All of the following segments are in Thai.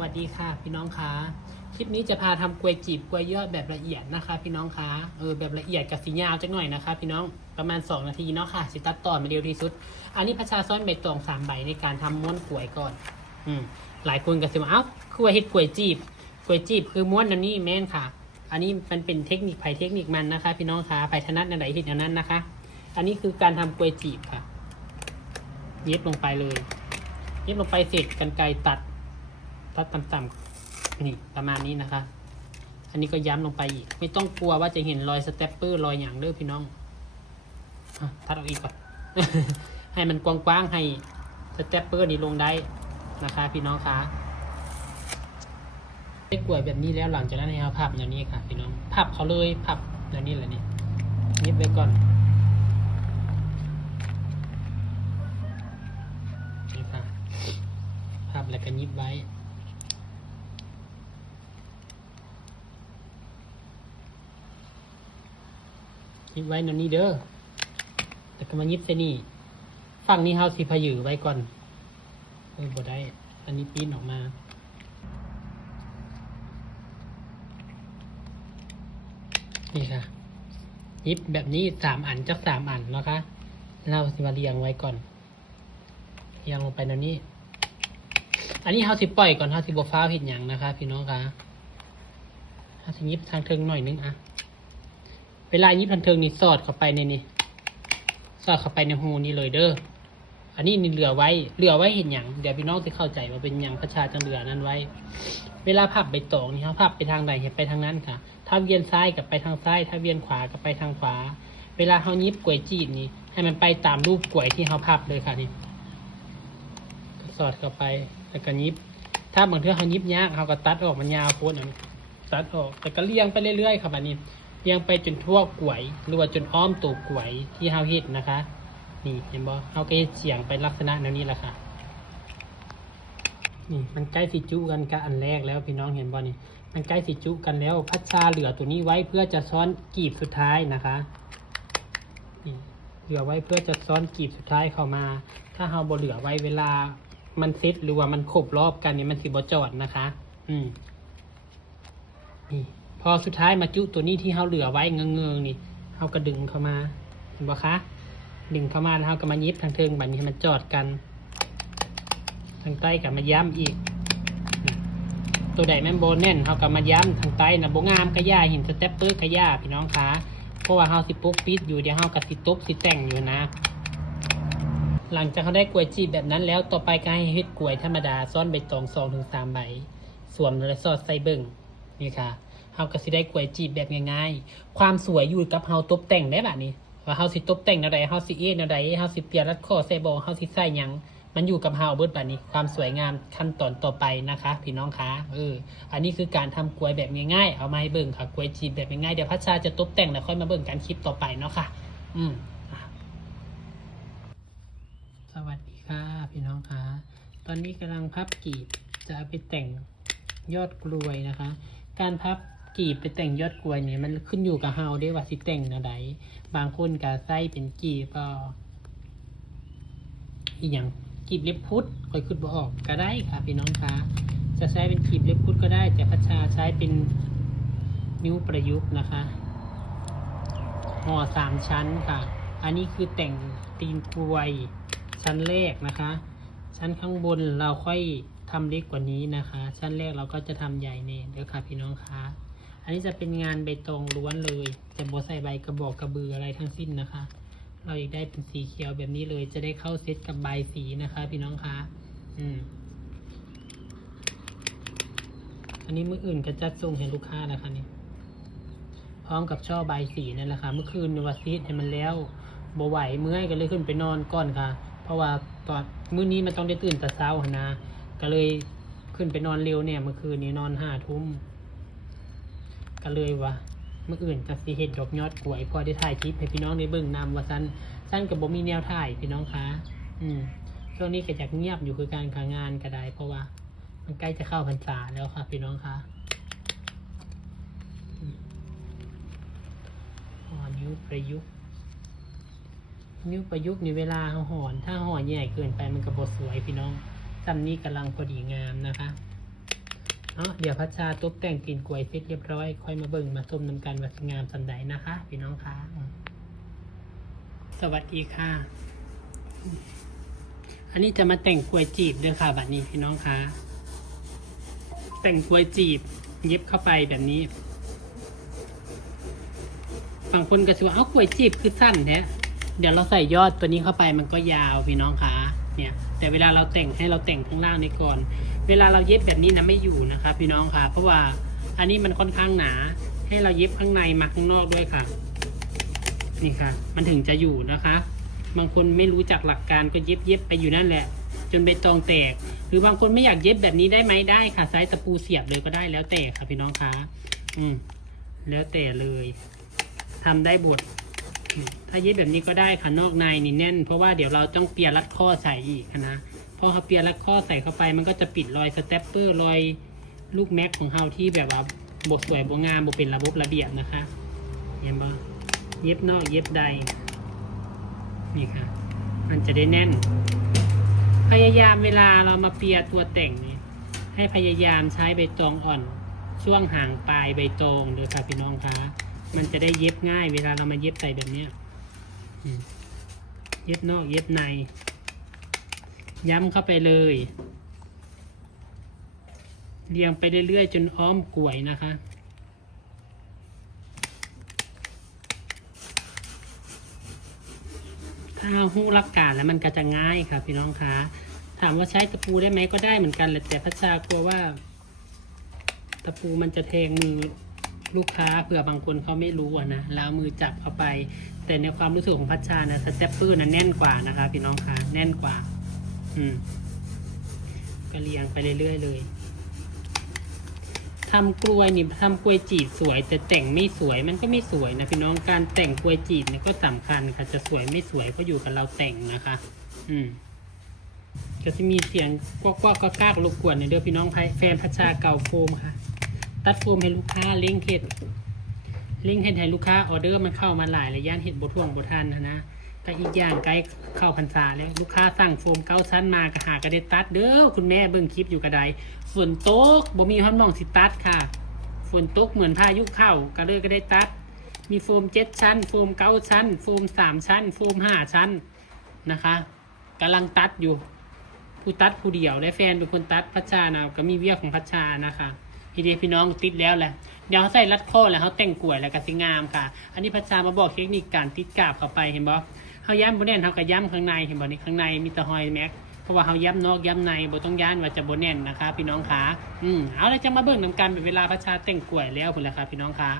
วัสดีค่ะพี่น้องคะคลิปนี้จะพาทำกล้วยจีบกล้วยยอดแบบละเอียดนะคะพี่น้องคะแบบละเอียดกับสียาวจังหน่อยนะคะพี่น้องประมาณ2 นาทีเนาะค่ะสิตัดต่อมาเร็วที่สุดอันนี้ประชาซ้อนใบตอง3 ใบในการทำม้วนกล้วยก่อนหลายคนก็จะมาคือว่าเฮ็ดกล้วยจีบคือม้วนอันนี้แม่นค่ะอันนี้มันเป็นเทคนิคเทคนิคมันนะคะพี่น้องคะไผถนัดอันไหนเฮ็ดอันนั้นนะคะอันนี้คือการทำกล้วยจีบค่ะเย็บลงไปเลยเย็บลงไปเสร็จกรรไกรตัดต่ำๆนี่ประมาณนี้นะคะอันนี้ก็ย้ำลงไปอีกไม่ต้องกลัวว่าจะเห็นรอยสเตปเปอร์รอยอย่างเด้อพี่น้องตัดออกอีกก่อน ให้มันกว้างๆให้สเตปเปอร์นี่ลงได้นะคะพี่น้องคะได้กล้วยแบบนี้แล้วหลังจากนั้นให้เราพับอย่างนี้ค่ะพี่น้องพับเขาเลยพับอย่างนี้แหละนี่นิบไว้ก่อนนี่ค่ะพับแล้วก็นิบไว้ยิบไว้นั่นนี่เด้อแต่ก็มายิบใส่นี่ฝั่งนี้เฮาสิพยือไว้ก่อนบ่ได้อันนี้ปีนออกมานี่ค่ะยิบแบบนี้3 อันจัก3 อันนะคะเราสิมาเรียงไว้ก่อนเรียงลงไปนั่นนี่อันนี้เฮาสิปล่อยก่อนเฮาสิบ่ฟ้าวเฮ็ดหยังนะคะพี่น้องคะเฮาสิยิบทางเทิงหน่อยนึงเวลายิบทางเทิงนี่สอดเข้าไปในนี่สอดเข้าไปในหูนี่เลยเด้ออันนี้นี่เหลือไว้เห็นอย่างเดี๋ยวพี่น้องจะเข้าใจว่าเป็นอย่างพระชาจังเหลือนั้นไว้เวลาพับใบตองนี่เขาพับไปทางใดเห็นไปทางนั้นค่ะถ้าเวียนซ้ายกับไปทางซ้ายถ้าเวียนขวากับไปทางขวาเวลาเขายิบกล้วยจีบนี่ให้มันไปตามรูปกล้วยที่เขาพับเลยค่ะนี่สอดเข้าไปแล้วก็ยิบถ้าบางทีเขายิบยากเขาก็ตัดออกมันยาวโพดตัดออกแต่ก็เลี้ยงไปเรื่อยๆครับอันนี้เลี้ยงไปจนทั่วกล้วยหรือว่าจนอ้อมตัวกล้วยที่เขาเฮ็ดนะคะนี่เห็นบ่เขาก็เฉียงไปลักษณะแนวนี้แหละค่ะนี่มันใกล้สิจุกันกับอันแรกแล้วพี่น้องเห็นบ่นี่มันใกล้สิจุกันแล้วพัชชาเหลือตัวนี้ไว้เพื่อจะซ้อนกีบสุดท้ายนะคะนี่เหลือไว้เพื่อจะซ้อนกีบสุดท้ายเข้ามาถ้าเราบ่เหลือไว้เวลามันเซตหรือว่ามันครบรอบกันนี่มันสิบ่จอดนะคะนี่พอสุดท้ายมาจุตัวนี้ที่เราเหลือไว้เงืองๆนี่เราก็ดึงเข้ามาเห็นบ่คะดึงเข้ามาแล้วเราก็มายิบทางเทิงแบบนี้ให้มันจอดกันทางใต้กับมาย้ำอีกตัวใดแม่นโบแน่นเราก็มาย้ำทางใต้นะโบงามกระย่าหินสเตปเปอร์กระย่าพี่น้องคะเพราะว่าเราสิปุ๊กปิดอยู่เดี๋ยวเรากับสิตุ๊บสิแต่งอยู่นะหลังจากเขาได้กล้วยจีบแบบนั้นแล้วต่อไปก็ให้เฮ็ดกล้วยธรรมดาซ้อนใบตอง2-3 ใบสวมและซอสใส่เบิ่งนี่ค่ะเราก็สิได้กล้วยจีบแบบง่ายๆความสวยอยู่กับเราตกแต่งได้แบบนี้ว่าเฮาสิตกแต่งแนวใดเฮาสิแนวใดเฮาสิเปลี่ยนรัดข้อใส่บ่เฮาสิใส่หยังมันอยู่กับเฮาเบิดบัดนี้ความสวยงามขั้นตอนต่อไปนะคะพี่น้องคะอันนี้คือการทำกล้วยแบบง่ายๆเอามาให้เบิ่งค่ะกล้วยจีบแบบง่ายๆเดี๋ยวพัชชาจะตกแต่งแล้วค่อยมาเบิ่งกันคลิปต่อไปเนาะค่ะสวัสดีค่ะพี่น้องคะตอนนี้กำลังพับกีบจะเอาไปแต่งยอดกล้วยนะคะการพับกีบไปแต่งยอดกล้วยนี่มันขึ้นอยู่กับเฮาได้ว่าสิแต่งแนวใดบางคนก็ใส่เป็นกีบอีหยังกีบเล็บพุดค่อยขึ้นบ่ออกก็ได้ค่ะพี่น้องคะจะใช้เป็นกีบเล็บพุดก็ได้แต่พัชชาใช้เป็นนิ้วประยุกต์นะคะห่อ3 ชั้นค่ะอันนี้คือแต่งตีนกล้วยชั้นแรกนะคะชั้นข้างบนเราค่อยทำเล็กกว่านี้นะคะชั้นแรกเราก็จะทำใหญ่เนี่ยเดี๋ยวค่ะพี่น้องคะอันนี้จะเป็นงานใบตองล้วนเลยจะบ่ใส่ใบกระบอกกระบืออะไรทั้งสิ้นนะคะเราอยากได้เป็นสีเขียวแบบนี้เลยจะได้เข้าเซตกับใบสีนะคะพี่น้องคะอันนี้มื้ออื่นก็จัดส่งให้ลูกค้านะคะนี่พร้อมกับช่อใบสีนั่นแหละค่ะเมื่อคืนวัดซีดให้มันแล้วบ่ไหวเมื่อยก็เลยขึ้นไปนอนก่อนค่ะเพราะว่าตอนมื้อนี้มันต้องได้ตื่นแต่เช้านะก็เลยขึ้นไปนอนเร็วเนี่ยเมื่อคืนนี้นอน5 ทุ่มก็เลยว่าเมื่ออื่นจะสิเฮ็ดดอกยอดกล้วยพอได้ถ่ายคลิปให้พี่น้องได้เบิ่งนำว่าสั้นกับบ่มีแนวถ่ายพี่น้องคะช่วงนี้ก็จะเงียบอยู่คือการหางานก็ได้เพราะว่ามันใกล้จะเข้าพรรษาแล้วค่ะพี่น้องคะนิ้วประยุกต์นี่เวลาเขาห่อนถ้าห่อนใหญ่เกินไปมันก็บ่สวยพี่น้องซ้ำนี้กำลังพอดีงามนะคะ เดี๋ยวพัชชาตกแต่งกลิ่นกล้วยเสร็จเรียบร้อยค่อยมาเบิ่งมาชมนำกันว่าสวยงามสันใดนะคะ พี่น้องคะสวัสดีค่ะ อันนี้จะมาแต่งกล้วยจีบด้วยค่ะบัดนี้พี่น้องคะแต่งกล้วยจีบเย็บเข้าไปแบบนี้บางคนก็จะว่ากล้วยจีบคือสั้นแท้เดี๋ยวเราใส่ยอดตัวนี้เข้าไปมันก็ยาวพี่น้องคะเนี่ยแต่เวลาเราแต่งให้เราแต่งข้างล่างนี้ก่อนเวลาเราเย็บแบบนี้นะไม่อยู่นะคะพี่น้องค่ะเพราะว่าอันนี้มันค่อนข้างหนาให้เราเย็บข้างในมาข้างนอกด้วยค่ะนี่ค่ะมันถึงจะอยู่นะคะบางคนไม่รู้จักหลักการก็เย็บไปอยู่นั่นแหละจนใบตองแตกหรือบางคนไม่อยากเย็บแบบนี้ได้ไหมได้ค่ะใช้ตะปูเสียบเลยก็ได้แล้วแต่ค่ะพี่น้องคะแล้วแต่เลยทำได้บทถ้าเย็บแบบนี้ก็ได้ค่ะนอกในนี่แน่นเพราะว่าเดี๋ยวเราต้องเปียรัดข้อใส่อีกนะพอเขาเปียรัดข้อใส่เข้าไปมันก็จะปิดรอยสเตปเปอร์รอยลูกแม็กของเราที่แบบว่าบทสวยบทงามบทเป็นระบบระเบียบนะคะเห็นปะเย็บนอกเย็บใดนี่ค่ะมันจะได้แน่นพยายามเวลาเรามาเปียตัวแต่งนี่ให้พยายามใช้ใบตองอ่อนช่วงห่างปลายใบตองเลยค่ะพี่น้องคะมันจะได้เย็บง่ายเวลาเรามาเย็บใส่แบบนี้เย็บนอกเย็บในย้ำเข้าไปเลยเรียงไปเรื่อยๆจนอ้อมกล้วยนะคะถ้าเราหู้หลักการแล้วมันก็จะง่ายค่ะพี่น้องคะถามว่าใช้ตะปูได้ไหมก็ได้เหมือนกันแต่พัชชากลัวว่าตะปูมันจะแทงมือลูกค้าเผื่อบางคนเขาไม่รู้นะแล้วมือจับเข้าไปแต่ในความรู้สึกของพัชชานะสเตปเปอร์นะแน่นกว่านะคะพี่น้องคะแน่นกว่าก็เรียงไปเรื่อยๆเลยทำกล้วยนี่ทำกล้วยจีบสวยแต่แต่งไม่สวยมันก็ไม่สวยนะพี่น้องการแต่งกล้วยจีบเนี่ยก็สำคัญค่ะจะสวยไม่สวยก็อยู่กับเราแต่งนะคะก็จะมีเสียงกวักๆก้ากรบกวนในเด้อพี่น้องแฟนพัชชาเก่าโฟมค่ะตัดโฟมให้ลูกค้าเล่งเห็ดให้ลูกค้าออเดอร์มันเข้ามาหลายระยะเห็ดบท่วงบทันนะแต่อีกอย่างใกล้เข้าพรรษาแล้วลูกค้าสั่งโฟม9 ชั้นมากระหากระเด็ดตัดเด้อคุณแม่เบิ่งคลิปอยู่กระไดฝนตกบ่มีห้องมองสิตัดค่ะฝนตกเหมือนพายุเข้ากระเลยกระเด็ดตัดมีโฟม7 ชั้นโฟม9 ชั้นโฟม3 ชั้นโฟม5 ชั้นนะคะกำลังตัดอยู่ผู้ตัดผู้เดียวและแฟนเป็นคนตัดพัชชานะก็มีเวียของพัชชานะคะพี่น้องติดแล้วแหละเดี๋ยวเขาใส่รัดข้อแล้วเขาแต่งกล้วยแล้วก็สิงามค่ะอันนี้พัชชามาบอกเทคนิคการติดกาบเข้าไปเห็นบ่เขาย้ำบนแน่นเขาก็ย้ำข้างในเห็นบ่นี่ข้างในมีตะหอยแม็กเพราะว่าเขาย้ำนอกย้ำในบ่ต้องย้านว่าจะบนแน่นนะคะพี่น้องคะเอาเลยจะมาเบิ่งนำกันเป็นเวลาพัชชาแต่งกล้วยแล้วคุณละค่ะพี่น้องคะ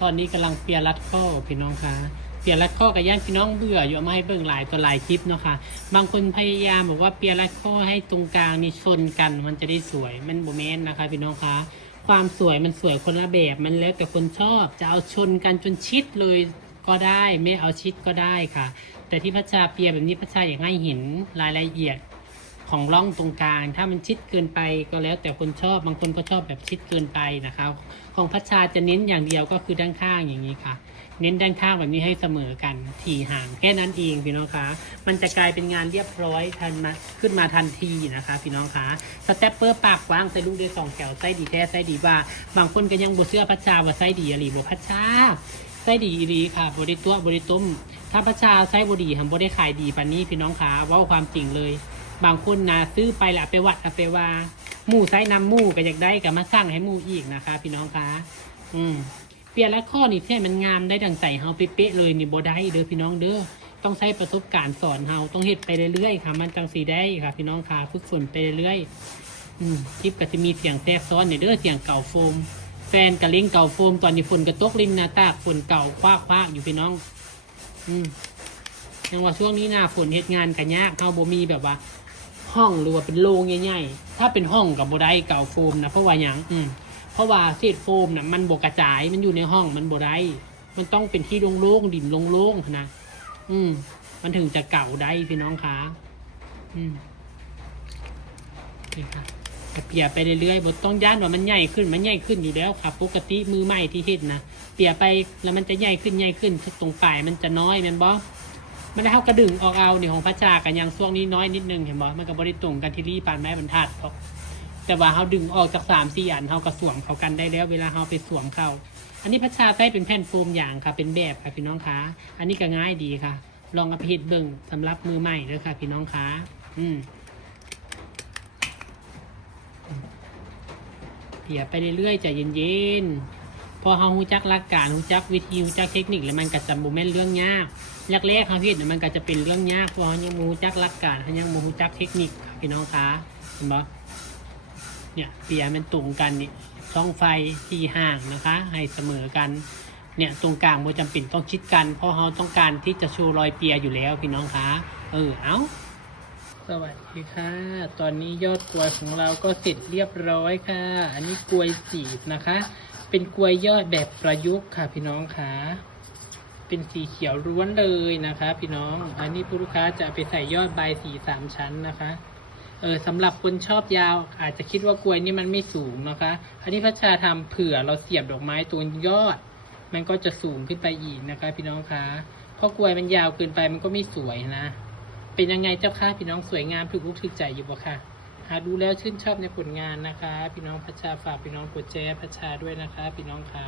ตอนนี้กำลังเปียรัดข้อพี่น้องคะเปียรัดข้อกับย่านพี่น้องเบื่ออยู่มาให้เบิ่งหลายตัวหลายคลิปเนาะค่ะบางคนพยายามบอกว่าเปียรัดข้อให้ตรงกลางนี่ชนกันมันจะได้สวยมันบ่แม่นนะคะพี่น้องคะความสวยมันสวยคนละแบบมันแล้วแต่คนชอบจะเอาชนกันจนชิดเลยก็ได้ไม่เอาชิดก็ได้ค่ะแต่ที่พัชชาเปียแบบนี้พัชชาอยากให้เห็นรายละเอียดของร่องตรงกลางถ้ามันชิดเกินไปก็แล้วแต่คนชอบบางคนก็ชอบแบบชิดเกินไปนะคะของพัชชาจะเน้นอย่างเดียวก็คือด้านข้างอย่างนี้ค่ะเน้นด้านข้างแบบนี้ให้เสมอกันถี่ห่างแค่นั้นเองพี่น้องคะมันจะกลายเป็นงานเรียบร้อยขึ้นมาทันทีนะคะพี่น้องคะสเตปเปอร์ปากกว้างใส่ลูกด้วย2 แถวไส้ดีแท้ไส้ดีว่าบางคนก็ยังบดเสื้อพัชชาว่าไส้ดีอะไรบพัชชาไส้ดีดีค่ะบริตัวบริต้มถ้าพัชชาไส้บดีทำบได้ขายดีปานนี้พี่น้องคะว่าความจริงเลยบางคนนะซื้อไปละไปวัดไปว่าหมู่ไส้นำหมู่ก็อยากได้ก็มาสร้างให้หมู่อีกนะคะพี่น้องคะเปลี่ยนและข้อนี่ใช่มันงามได้ดังใจเฮาเป๊ะเลยนี่บ่ได้เด้อพี่น้องเด้อต้องใช้ประสบการณ์สอนเฮาต้องเฮ็ดไปเรื่อยๆค่ะมันจังสีได้ค่ะพี่น้องค่ะฝึกฝนไปเรื่อยคลิปก็จะมีเสียงแทรกซ้อนเนี่ยเด้อเสียงเก่าโฟมแฟนกะเล้งเก่าโฟมตอนนี้ฝนกระตกริมหน้าตากฝนเก่าคว้าอยู่พี่น้องยังว่าช่วงนี้หน้าฝนเฮ็ดงานกันยากเฮาบ่มีแบบว่าห้องหรือว่าเป็นโรงใหญ่ๆถ้าเป็นห้องกับบ่ได้เก่าโฟมนะเพราะว่าหยังเพราะว่าเศษโฟมน่ะมันบกกระจายมันอยู่ในห้องมันบ่ได้มันต้องเป็นที่โล่งๆดินโล่งๆนะมันถึงจะเก่าได้พี่น้องคะนี่ค่ะเปียไปเรื่อยๆบทต้องย่านว่ามันใหญ่ขึ้นอยู่แล้วค่ะปกติมือใหม่ที่เห็นนะเปียไปแล้วมันจะใหญ่ขึ้นตรงปลายมันจะน้อยแม่นบ่มันได้เท่ากระดึงออกเอาเนี่ยของพระจ่ากันยังช่วงนี้น้อยนิดนึงเห็นบ่มันกับบริตรงกันที่รีปานไม้บรรทัดออก แต่ว่าเขาดึงออกจาก3-4 อันเขาก็สวมเข้ากันได้แล้วเวลาเขาไปสวมเข้าอันนี้พัชชาใช้เป็นแผ่นโฟมอย่างค่ะเป็นแบบค่ะพี่น้องคะอันนี้ก็ง่ายดีค่ะ ลองเอาไปเฮ็ดเบิ่งสำหรับมือใหม่เด้อค่ะพี่น้องคะเปียไปเรื่อยๆใจเย็นๆพอเขาฮู้จักหลักการฮู้จักวิธีฮู้จักเทคนิคแล้วมันก็จะบ่แม่นเรื่องยากแรกๆเขาเฮ็ดเนี่ยมันก็จะเป็นเรื่องยากเพราะเขายังบ่ฮู้จักหลักการเขายังบ่ฮู้จักเทคนิคค่ะพี่น้องคะเห็นบ่เนี่ยเปียมันตรงกันนี่ช่องไฟที่ห่างนะคะให้เสมอกันเนี่ยตรงกลางบ่จำเป็นต้องชิดกันเพราะเขาต้องการที่จะโชว์รอยเปียอยู่แล้วพี่น้องคะเอาสวัสดีค่ะตอนนี้ยอดกลวยของเราก็เสร็จเรียบร้อยค่ะอันนี้กลวยจีบนะคะเป็นกลวยยอดแบบประยุกต์ค่ะพี่น้องคะเป็นสีเขียวล้วนเลยนะคะพี่น้องอันนี้ผู้ลูกค้าจะไปใส่ยอดใบสี3 ชั้นนะคะสำหรับคนชอบยาวอาจจะคิดว่ากลวยนี้มันไม่สูงนะคะอันนี้พัชชาทำเผื่อเราเสียบดอกไม้ตัวยอดมันก็จะสูงขึ้นไปอีกนะคะพี่น้องคะเพราะกลวยมันยาวเกินไปมันก็ไม่สวยนะเป็นยังไงเจ้าค่ะพี่น้องสวยงามถูกอกถูกใจอยู่บ่ค่ะหากดูแล้วชื่นชอบในผลงานนะคะพี่น้องพัชชาฝากพี่น้องกดแชร์พัชชาด้วยนะคะพี่น้องคะ